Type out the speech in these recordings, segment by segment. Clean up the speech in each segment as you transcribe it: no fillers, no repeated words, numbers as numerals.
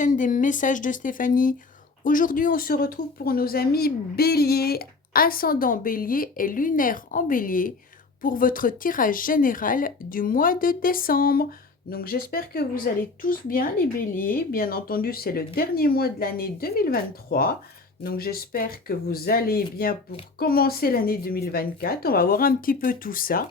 chaîne des messages de Stéphanie. Aujourd'hui, on se retrouve pour nos amis Bélier, ascendant Bélier et lunaire en Bélier pour votre tirage général du mois de décembre. Donc j'espère que vous allez tous bien les Béliers. Bien entendu, c'est le dernier mois de l'année 2023. Donc j'espère que vous allez bien pour commencer l'année 2024. On va voir un petit peu tout ça.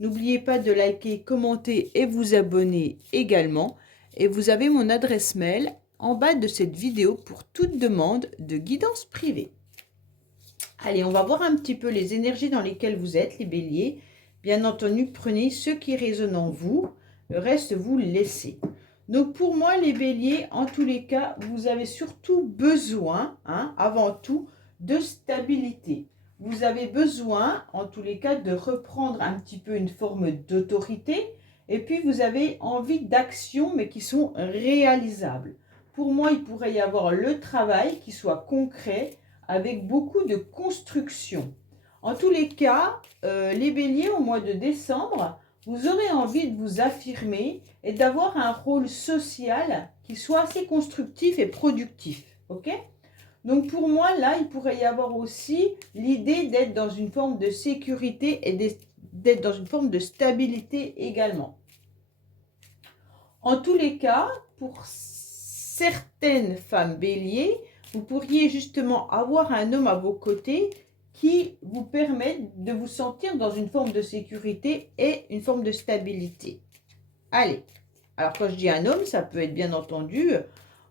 N'oubliez pas de liker, commenter et vous abonner également. Et vous avez mon adresse mail en bas de cette vidéo pour toute demande de guidance privée. Allez, on va voir un petit peu les énergies dans lesquelles vous êtes, les béliers. Bien entendu, prenez ceux qui résonnent en vous. Le reste, vous laissez. Donc pour moi, les béliers, en tous les cas, vous avez surtout besoin, avant tout, de stabilité. Vous avez besoin, en tous les cas, de reprendre un petit peu une forme d'autorité. Et puis, vous avez envie d'actions, mais qui sont réalisables. Pour moi, il pourrait y avoir le travail qui soit concret, avec beaucoup de construction. En tous les cas, les béliers, au mois de décembre, vous aurez envie de vous affirmer et d'avoir un rôle social qui soit assez constructif et productif. Ok ? Donc pour moi, là, il pourrait y avoir aussi l'idée d'être dans une forme de sécurité et d'être dans une forme de stabilité également. En tous les cas, pour certaines femmes béliers, vous pourriez justement avoir un homme à vos côtés qui vous permet de vous sentir dans une forme de sécurité et une forme de stabilité. Allez, alors quand je dis un homme, ça peut être bien entendu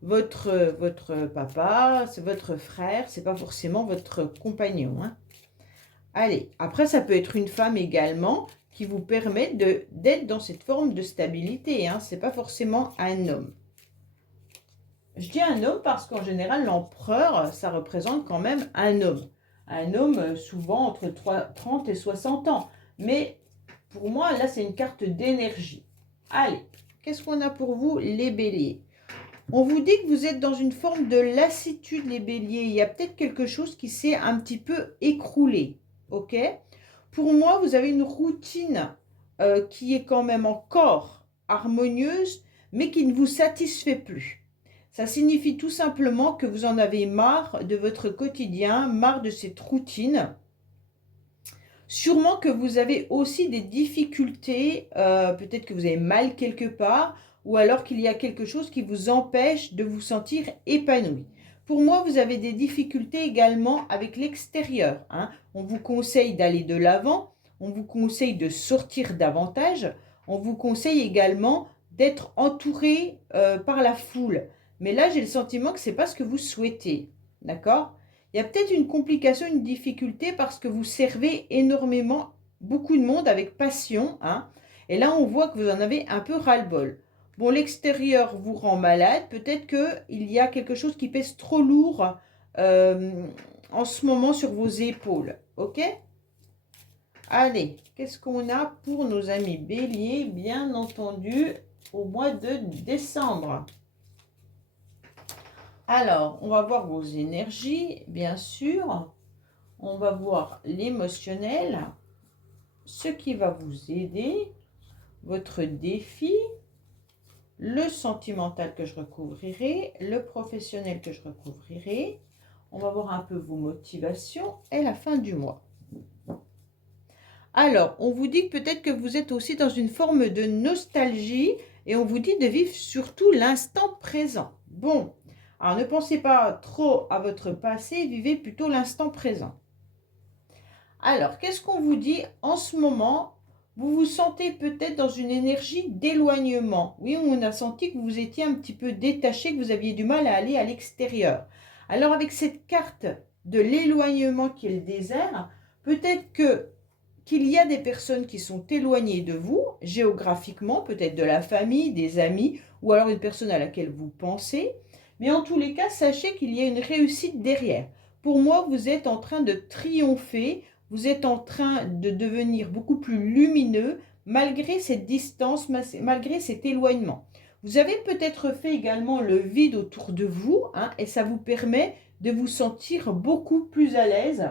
votre papa, c'est votre frère, c'est pas forcément votre compagnon. Allez, après ça peut être une femme également qui vous permet d'être dans cette forme de stabilité. C'est pas forcément un homme. Je dis un homme parce qu'en général, l'empereur, ça représente quand même un homme. Un homme souvent entre 30 et 60 ans. Mais pour moi, là, c'est une carte d'énergie. Allez, qu'est-ce qu'on a pour vous, les béliers? On vous dit que vous êtes dans une forme de lassitude, les béliers. Il y a peut-être quelque chose qui s'est un petit peu écroulé. Ok? Pour moi, vous avez une routine qui est quand même encore harmonieuse, mais qui ne vous satisfait plus. Ça signifie tout simplement que vous en avez marre de votre quotidien, marre de cette routine. Sûrement que vous avez aussi des difficultés, peut-être que vous avez mal quelque part, ou alors qu'il y a quelque chose qui vous empêche de vous sentir épanoui. Pour moi, vous avez des difficultés également avec l'extérieur. On vous conseille d'aller de l'avant, on vous conseille de sortir davantage, on vous conseille également d'être entouré par la foule. Mais là, j'ai le sentiment que ce n'est pas ce que vous souhaitez. D'accord ? Il y a peut-être une complication, une difficulté parce que vous servez énormément, beaucoup de monde avec passion. Et là, on voit que vous en avez un peu ras-le-bol. Bon, l'extérieur vous rend malade. Peut-être qu'il y a quelque chose qui pèse trop lourd en ce moment sur vos épaules. Ok ? Allez, qu'est-ce qu'on a pour nos amis béliers, bien entendu, au mois de décembre ? Alors, on va voir vos énergies, bien sûr. On va voir l'émotionnel, ce qui va vous aider, votre défi, le sentimental que je recouvrirai, le professionnel que je recouvrirai. On va voir un peu vos motivations et la fin du mois. Alors, on vous dit peut-être que vous êtes aussi dans une forme de nostalgie et on vous dit de vivre surtout l'instant présent. Bon, alors ne pensez pas trop à votre passé, vivez plutôt l'instant présent. Alors, qu'est-ce qu'on vous dit en ce moment? Vous vous sentez peut-être dans une énergie d'éloignement. Oui, on a senti que vous étiez un petit peu détaché, que vous aviez du mal à aller à l'extérieur. Alors, avec cette carte de l'éloignement qui est le désert, peut-être qu'il y a des personnes qui sont éloignées de vous, géographiquement, peut-être de la famille, des amis, ou alors une personne à laquelle vous pensez. Mais en tous les cas, sachez qu'il y a une réussite derrière. Pour moi, vous êtes en train de triompher, vous êtes en train de devenir beaucoup plus lumineux malgré cette distance, malgré cet éloignement. Vous avez peut-être fait également le vide autour de vous, et ça vous permet de vous sentir beaucoup plus à l'aise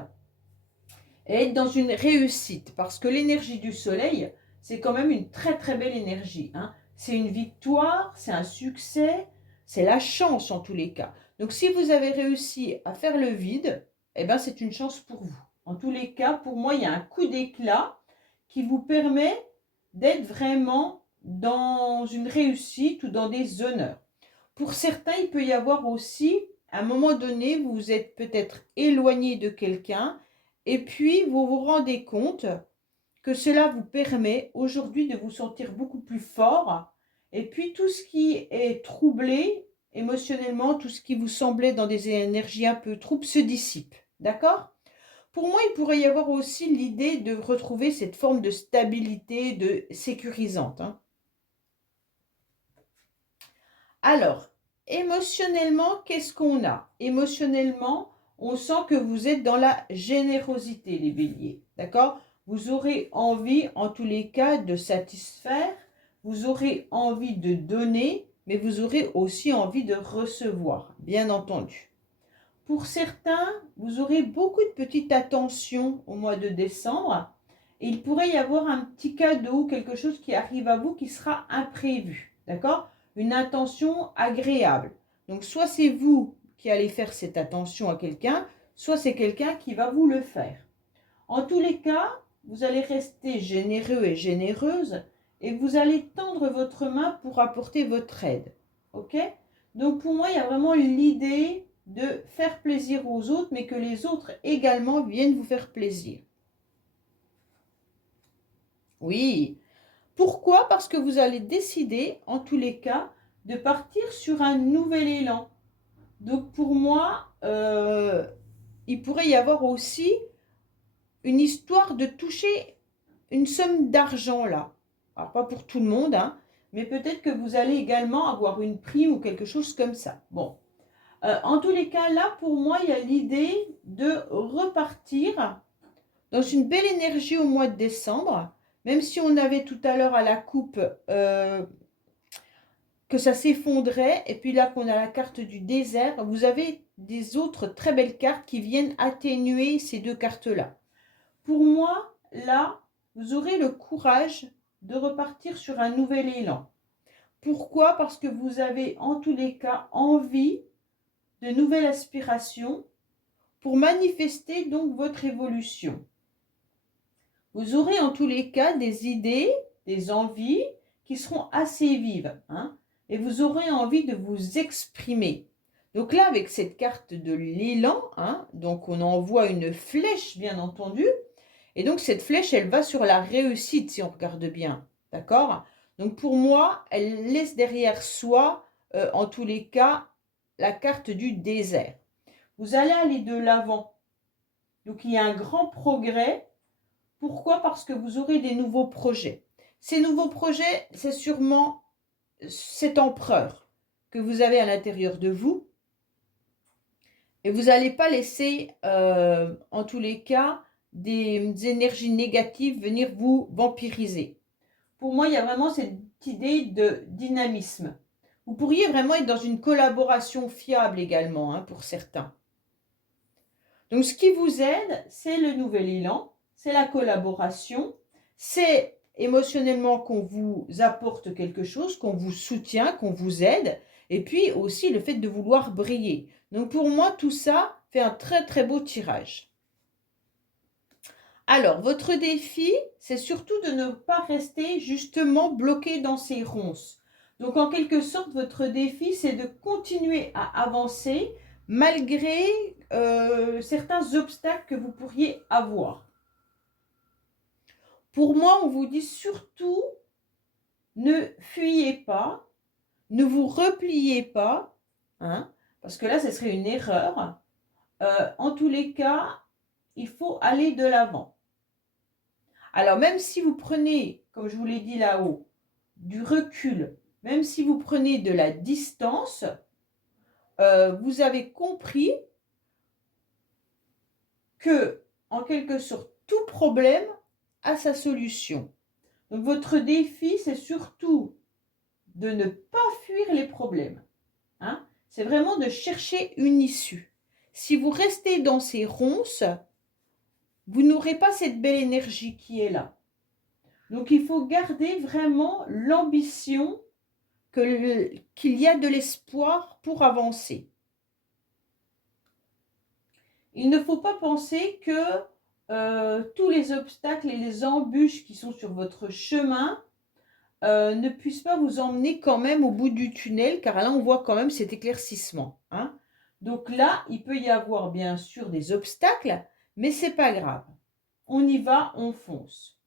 et être dans une réussite. Parce que l'énergie du soleil, c'est quand même une très très belle énergie. C'est une victoire, c'est un succès, C'est la chance en tous les cas. Donc, si vous avez réussi à faire le vide, eh ben, c'est une chance pour vous. En tous les cas, pour moi, il y a un coup d'éclat qui vous permet d'être vraiment dans une réussite ou dans des honneurs. Pour certains, il peut y avoir aussi, à un moment donné, vous vous êtes peut-être éloigné de quelqu'un et puis vous vous rendez compte que cela vous permet aujourd'hui de vous sentir beaucoup plus fort et puis tout ce qui est troublé émotionnellement, tout ce qui vous semblait dans des énergies un peu troubles se dissipe. D'accord ? Pour moi, il pourrait y avoir aussi l'idée de retrouver cette forme de stabilité, de sécurisante. Hein. Alors, émotionnellement, qu'est-ce qu'on a? Émotionnellement, on sent que vous êtes dans la générosité, les béliers. D'accord? Vous aurez envie, en tous les cas, de satisfaire. Vous aurez envie de donner, mais vous aurez aussi envie de recevoir, bien entendu. Pour certains, vous aurez beaucoup de petites attentions au mois de décembre. Et il pourrait y avoir un petit cadeau, quelque chose qui arrive à vous qui sera imprévu. D'accord? Une attention agréable. Donc, soit c'est vous qui allez faire cette attention à quelqu'un, soit c'est quelqu'un qui va vous le faire. En tous les cas, vous allez rester généreux et généreuse et vous allez tendre votre main pour apporter votre aide. Ok? Donc, pour moi, il y a vraiment l'idée de faire plaisir aux autres, mais que les autres également viennent vous faire plaisir. Oui. Pourquoi? Parce que vous allez décider, en tous les cas, de partir sur un nouvel élan. Donc pour moi, il pourrait y avoir aussi une histoire de toucher une somme d'argent là. Alors pas pour tout le monde, hein, mais peut-être que vous allez également avoir une prime ou quelque chose comme ça. Bon. En tous les cas, là, pour moi, il y a l'idée de repartir dans une belle énergie au mois de décembre. Même si on avait tout à l'heure à la coupe que ça s'effondrait, et puis là qu'on a la carte du désert, vous avez des autres très belles cartes qui viennent atténuer ces deux cartes-là. Pour moi, là, vous aurez le courage de repartir sur un nouvel élan. Pourquoi? Parce que vous avez en tous les cas envie de nouvelles aspirations pour manifester donc votre évolution. Vous aurez en tous les cas des idées, des envies qui seront assez vives, hein, et vous aurez envie de vous exprimer. Donc là, avec cette carte de l'élan, hein, donc on envoie une flèche, bien entendu, et donc cette flèche, elle va sur la réussite, si on regarde bien, d'accord? Donc pour moi, elle laisse derrière soi, en tous les cas, la carte du désert. Vous allez aller de l'avant. Donc il y a un grand progrès. Pourquoi? Parce que vous aurez des nouveaux projets. Ces nouveaux projets, c'est sûrement cet empereur que vous avez à l'intérieur de vous. Et vous n'allez pas laisser, en tous les cas, des énergies négatives venir vous vampiriser. Pour moi, il y a vraiment cette idée de dynamisme. Vous pourriez vraiment être dans une collaboration fiable également, hein, pour certains. Donc, ce qui vous aide, c'est le nouvel élan, c'est la collaboration, c'est émotionnellement qu'on vous apporte quelque chose, qu'on vous soutient, qu'on vous aide, et puis aussi le fait de vouloir briller. Donc, pour moi, tout ça fait un très, très beau tirage. Alors, votre défi, c'est surtout de ne pas rester justement bloqué dans ces ronces. Donc, en quelque sorte, votre défi, c'est de continuer à avancer malgré certains obstacles que vous pourriez avoir. Pour moi, on vous dit surtout, ne fuyez pas, ne vous repliez pas, hein, parce que là, ce serait une erreur. En tous les cas, il faut aller de l'avant. Alors, même si vous prenez, comme je vous l'ai dit là-haut, du recul, même si vous prenez de la distance, vous avez compris que, en quelque sorte, tout problème a sa solution. Donc, votre défi, c'est surtout de ne pas fuir les problèmes. Hein? C'est vraiment de chercher une issue. Si vous restez dans ces ronces, vous n'aurez pas cette belle énergie qui est là. Donc, il faut garder vraiment l'ambition qu'il y a de l'espoir pour avancer. Il ne faut pas penser que tous les obstacles et les embûches qui sont sur votre chemin ne puissent pas vous emmener quand même au bout du tunnel, car là, on voit quand même cet éclaircissement. Hein. Donc là, il peut y avoir bien sûr des obstacles, mais c'est pas grave. On y va, on fonce.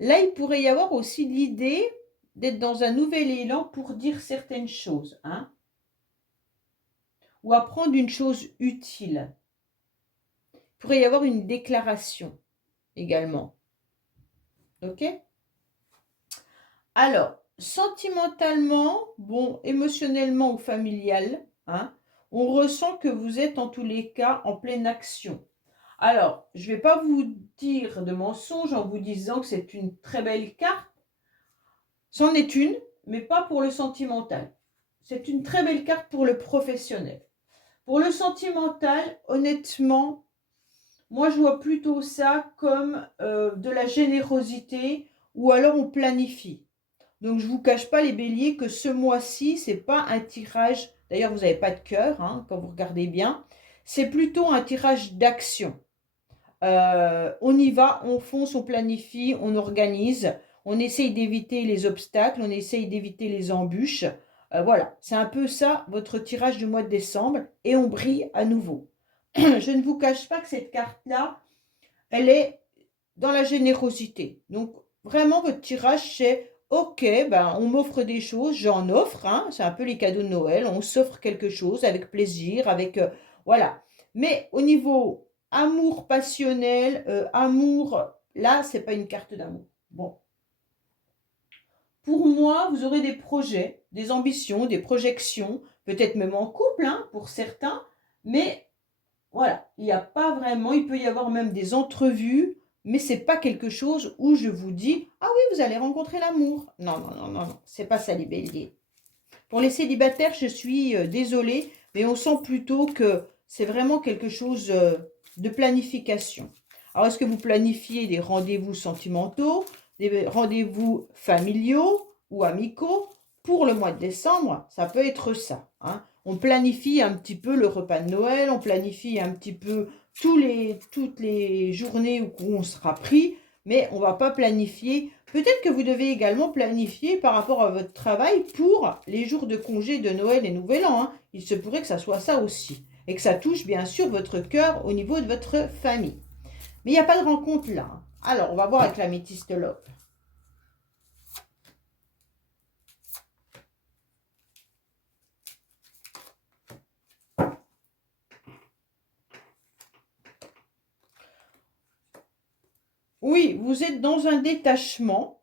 Là, il pourrait y avoir aussi l'idée d'être dans un nouvel élan pour dire certaines choses, hein, ou apprendre une chose utile. Il pourrait y avoir une déclaration également. Ok? Alors, sentimentalement, bon, émotionnellement ou familial, hein, on ressent que vous êtes en tous les cas en pleine action. Alors, je ne vais pas vous dire de mensonges en vous disant que c'est une très belle carte. C'en est une, mais pas pour le sentimental. C'est une très belle carte pour le professionnel. Pour le sentimental, honnêtement, moi je vois plutôt ça comme de la générosité ou alors on planifie. Donc je ne vous cache pas les béliers que ce mois-ci, ce n'est pas un tirage, d'ailleurs vous n'avez pas de cœur hein, quand vous regardez bien, c'est plutôt un tirage d'action. On y va, on fonce, on planifie, on organise, on essaye d'éviter les obstacles, on essaye d'éviter les embûches. Voilà, c'est un peu ça votre tirage du mois de décembre et on brille à nouveau. Je ne vous cache pas que cette carte-là, elle est dans la générosité. Donc vraiment votre tirage c'est ok, ben, on m'offre des choses, j'en offre, hein, c'est un peu les cadeaux de Noël, on s'offre quelque chose avec plaisir, avec voilà. Mais au niveau amour passionnel, amour, là, c'est pas une carte d'amour. Bon. Pour moi, vous aurez des projets, des ambitions, des projections, peut-être même en couple, hein, pour certains, mais voilà, il n'y a pas vraiment, il peut y avoir même des entrevues, mais c'est pas quelque chose où je vous dis, ah oui, vous allez rencontrer l'amour. Non, non, non, non, non, c'est pas ça les béliers. Pour les célibataires, je suis désolée, mais on sent plutôt que c'est vraiment quelque chose de planification. Alors, est-ce que vous planifiez des rendez-vous sentimentaux, des rendez-vous familiaux ou amicaux? Pour le mois de décembre, ça peut être ça. Hein. On planifie un petit peu le repas de Noël, on planifie un petit peu toutes les journées où on sera pris, mais on ne va pas planifier. Peut-être que vous devez également planifier par rapport à votre travail pour les jours de congé de Noël et Nouvel An. Hein. Il se pourrait que ça soit ça aussi. Et que ça touche bien sûr votre cœur au niveau de votre famille. Mais il n'y a pas de rencontre là. Hein. Alors, on va voir avec la métiste Love. Oui, vous êtes dans un détachement.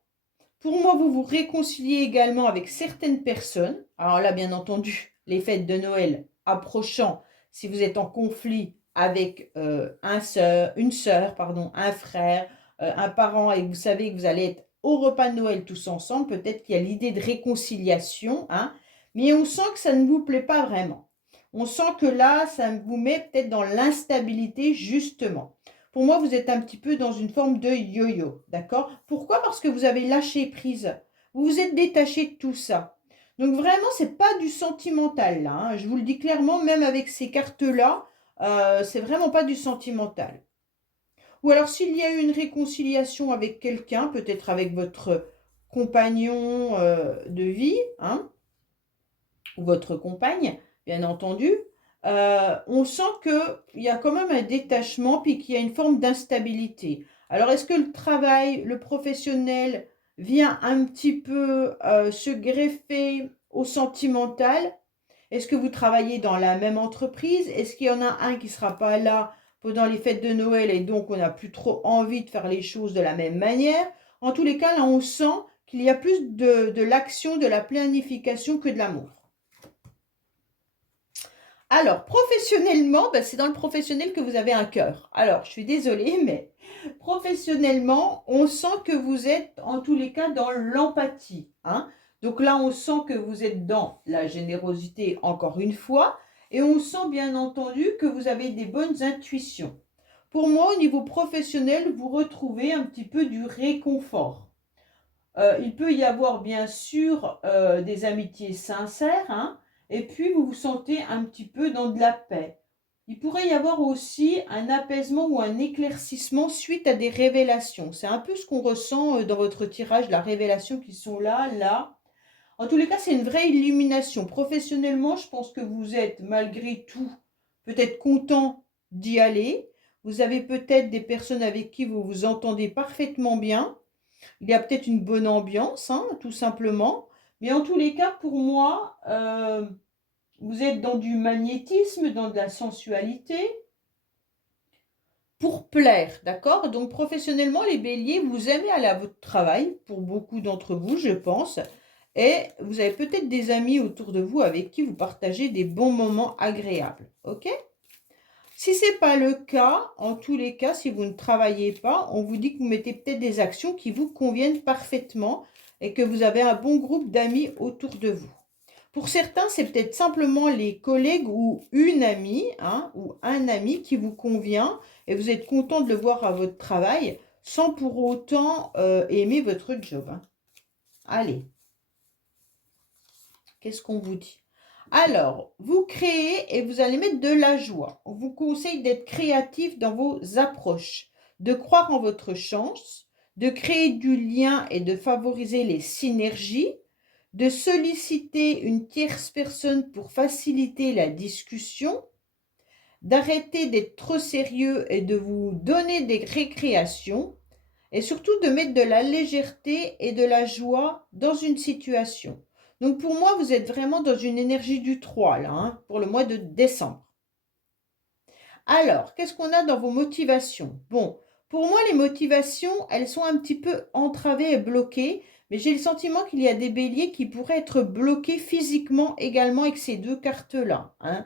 Pour moi, vous vous réconciliez également avec certaines personnes. Alors là, bien entendu, les fêtes de Noël approchant, si vous êtes en conflit avec une sœur, pardon, un frère, un parent, et vous savez que vous allez être au repas de Noël tous ensemble, peut-être qu'il y a l'idée de réconciliation, hein, mais on sent que ça ne vous plaît pas vraiment. On sent que là, ça vous met peut-être dans l'instabilité, justement. Pour moi, vous êtes un petit peu dans une forme de yo-yo, d'accord? Pourquoi? Parce que vous avez lâché prise. Vous vous êtes détaché de tout ça. Donc vraiment, c'est pas du sentimental, là. Hein. Je vous le dis clairement, même avec ces cartes-là, c'est vraiment pas du sentimental. Ou alors, s'il y a eu une réconciliation avec quelqu'un, peut-être avec votre compagnon de vie, hein, ou votre compagne, bien entendu, on sent qu'il y a quand même un détachement puis qu'il y a une forme d'instabilité. Alors, est-ce que le travail, le professionnel vient un petit peu se greffer au sentimental? Est-ce que vous travaillez dans la même entreprise? Est-ce qu'il y en a un qui ne sera pas là pendant les fêtes de Noël et donc on n'a plus trop envie de faire les choses de la même manière? En tous les cas, là, on sent qu'il y a plus de l'action, de la planification que de l'amour. Alors, professionnellement, ben, c'est dans le professionnel que vous avez un cœur. Alors, je suis désolée, mais professionnellement, on sent que vous êtes, en tous les cas, dans l'empathie. Hein. Donc là, on sent que vous êtes dans la générosité, encore une fois, et on sent bien entendu que vous avez des bonnes intuitions. Pour moi, au niveau professionnel, vous retrouvez un petit peu du réconfort. Il peut y avoir bien sûr des amitiés sincères, hein, et puis vous vous sentez un petit peu dans de la paix. Il pourrait y avoir aussi un apaisement ou un éclaircissement suite à des révélations. C'est un peu ce qu'on ressent dans votre tirage, la révélation qui sont là, là. En tous les cas, c'est une vraie illumination. Professionnellement, je pense que vous êtes malgré tout peut-être content d'y aller. Vous avez peut-être des personnes avec qui vous vous entendez parfaitement bien. Il y a peut-être une bonne ambiance, hein, tout simplement. Mais en tous les cas, pour moi, vous êtes dans du magnétisme, dans de la sensualité, pour plaire, d'accord? Donc professionnellement, les béliers, vous aimez aller à votre travail, pour beaucoup d'entre vous, je pense. Et vous avez peut-être des amis autour de vous avec qui vous partagez des bons moments agréables, ok? Si ce n'est pas le cas, en tous les cas, si vous ne travaillez pas, on vous dit que vous mettez peut-être des actions qui vous conviennent parfaitement et que vous avez un bon groupe d'amis autour de vous. Pour certains, c'est peut-être simplement les collègues ou une amie, hein, ou un ami qui vous convient et vous êtes content de le voir à votre travail sans pour autant aimer votre job, hein. Allez, qu'est-ce qu'on vous dit? Alors, vous créez et vous allez mettre de la joie. On vous conseille d'être créatif dans vos approches, de croire en votre chance, de créer du lien et de favoriser les synergies, de solliciter une tierce personne pour faciliter la discussion, d'arrêter d'être trop sérieux et de vous donner des récréations, et surtout de mettre de la légèreté et de la joie dans une situation. Donc pour moi, vous êtes vraiment dans une énergie du 3 là, hein, pour le mois de décembre. Alors, qu'est-ce qu'on a dans vos motivations? Bon, pour moi, les motivations, elles sont un petit peu entravées et bloquées, mais j'ai le sentiment qu'il y a des béliers qui pourraient être bloqués physiquement également avec ces deux cartes-là, hein.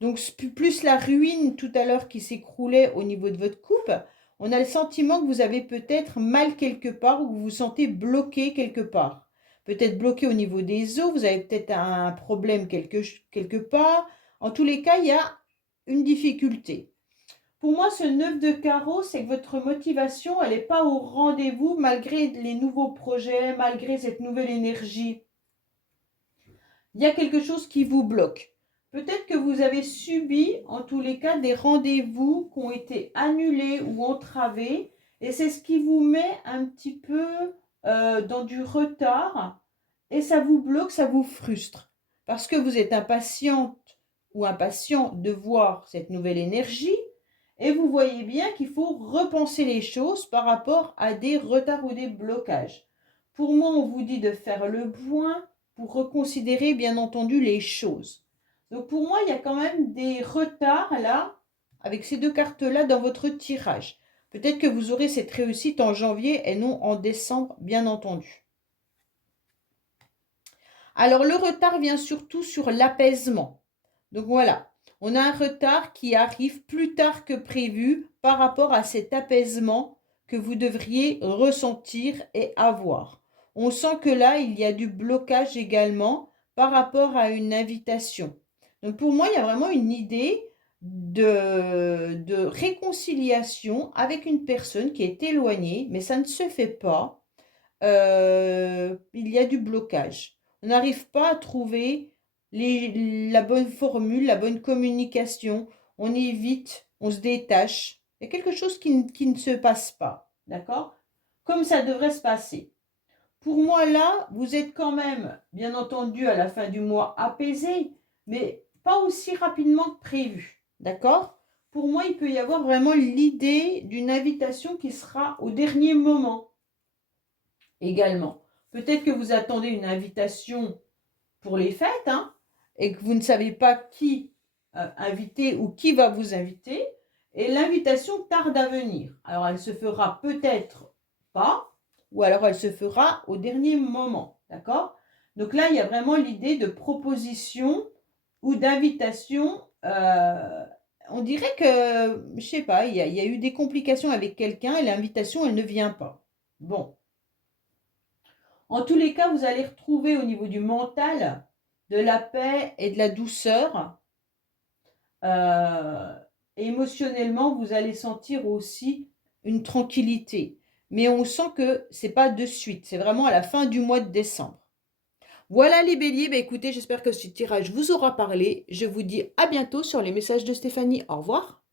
Donc, plus la ruine tout à l'heure qui s'écroulait au niveau de votre coupe, on a le sentiment que vous avez peut-être mal quelque part ou que vous vous sentez bloqué quelque part. Peut-être bloqué au niveau des os, vous avez peut-être un problème quelque part. En tous les cas, il y a une difficulté. Pour moi, ce 9 de carreau, c'est que votre motivation, elle n'est pas au rendez-vous malgré les nouveaux projets, malgré cette nouvelle énergie. Il y a quelque chose qui vous bloque. Peut-être que vous avez subi, en tous les cas, des rendez-vous qui ont été annulés ou entravés. Et c'est ce qui vous met un petit peu dans du retard. Et ça vous bloque, ça vous frustre. Parce que vous êtes impatiente ou impatient de voir cette nouvelle énergie. Et vous voyez bien qu'il faut repenser les choses par rapport à des retards ou des blocages. Pour moi, on vous dit de faire le point pour reconsidérer bien entendu les choses. Donc pour moi, il y a quand même des retards là, avec ces deux cartes-là dans votre tirage. Peut-être que vous aurez cette réussite en janvier et non en décembre, bien entendu. Alors le retard vient surtout sur l'apaisement. Donc voilà, on a un retard qui arrive plus tard que prévu par rapport à cet apaisement que vous devriez ressentir et avoir. On sent que là, il y a du blocage également par rapport à une invitation. Donc pour moi, il y a vraiment une idée de réconciliation avec une personne qui est éloignée, mais ça ne se fait pas. Il y a du blocage. On n'arrive pas à trouver la bonne formule, la bonne communication. On évite, on se détache. Il y a quelque chose qui ne se passe pas, d'accord? Comme ça devrait se passer. Pour moi, là, vous êtes quand même, bien entendu, à la fin du mois apaisé, mais pas aussi rapidement que prévu, d'accord? Pour moi, il peut y avoir vraiment l'idée d'une invitation qui sera au dernier moment également. Peut-être que vous attendez une invitation pour les fêtes, hein, et que vous ne savez pas qui inviter ou qui va vous inviter, et l'invitation tarde à venir. Alors, elle se fera peut-être pas, ou alors elle se fera au dernier moment, d'accord? Donc là, il y a vraiment l'idée de proposition ou d'invitation. On dirait que, je sais pas, il y a eu des complications avec quelqu'un et l'invitation, elle ne vient pas. Bon. En tous les cas, vous allez retrouver au niveau du mental de la paix et de la douceur. Émotionnellement, vous allez sentir aussi une tranquillité. mais on sent que c'est pas de suite, c'est vraiment à la fin du mois de décembre. Voilà les béliers, bah écoutez, j'espère que ce tirage vous aura parlé. Je vous dis à bientôt sur les messages de Stéphanie. Au revoir.